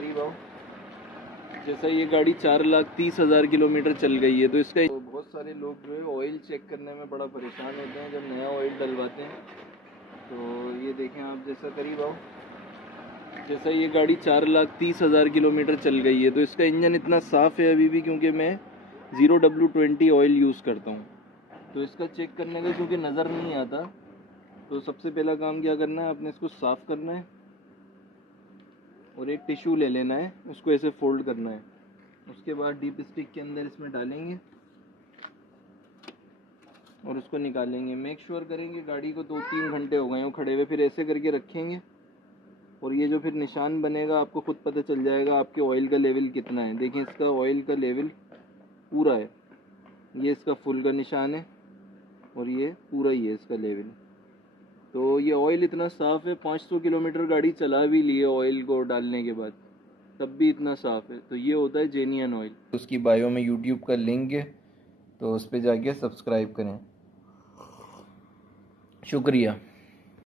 करीब आओ। जैसा ये गाड़ी 4,30,000 किलोमीटर चल गई है, तो इसका बहुत सारे लोग जो है ऑयल चेक करने में बड़ा परेशान होते हैं जब नया ऑयल डलवाते हैं। तो ये देखें आप, जैसा करीब आओ, जैसा ये गाड़ी 4,30,000 किलोमीटर चल गई है, तो इसका इंजन इतना साफ़ है अभी भी, क्योंकि मैं 0W20 ऑयल यूज़ करता हूँ। तो इसका चेक करने का क्योंकि नज़र नहीं आता, तो सबसे पहला काम क्या करना है, आपने इसको साफ़ करना है और एक टिश्यू ले लेना है, उसको ऐसे फोल्ड करना है। उसके बाद डीप स्टिक के अंदर इसमें डालेंगे और उसको निकालेंगे। मेक श्योर करेंगे गाड़ी को 2-3 घंटे हो गए हो खड़े हुए, फिर ऐसे करके रखेंगे और ये जो फिर निशान बनेगा आपको खुद पता चल जाएगा आपके ऑयल का लेवल कितना है। देखिए इसका ऑयल का लेवल पूरा है, ये इसका फुल का निशान है और ये पूरा ही है इसका लेवल। तो ये ऑयल इतना साफ़ है, 500 किलोमीटर गाड़ी चला भी लिए ऑयल को डालने के बाद, तब भी इतना साफ़ है। तो ये होता है जेन्युइन ऑयल। उसकी बायो में यूट्यूब का लिंक है, तो उस पर जाके सब्सक्राइब करें। शुक्रिया।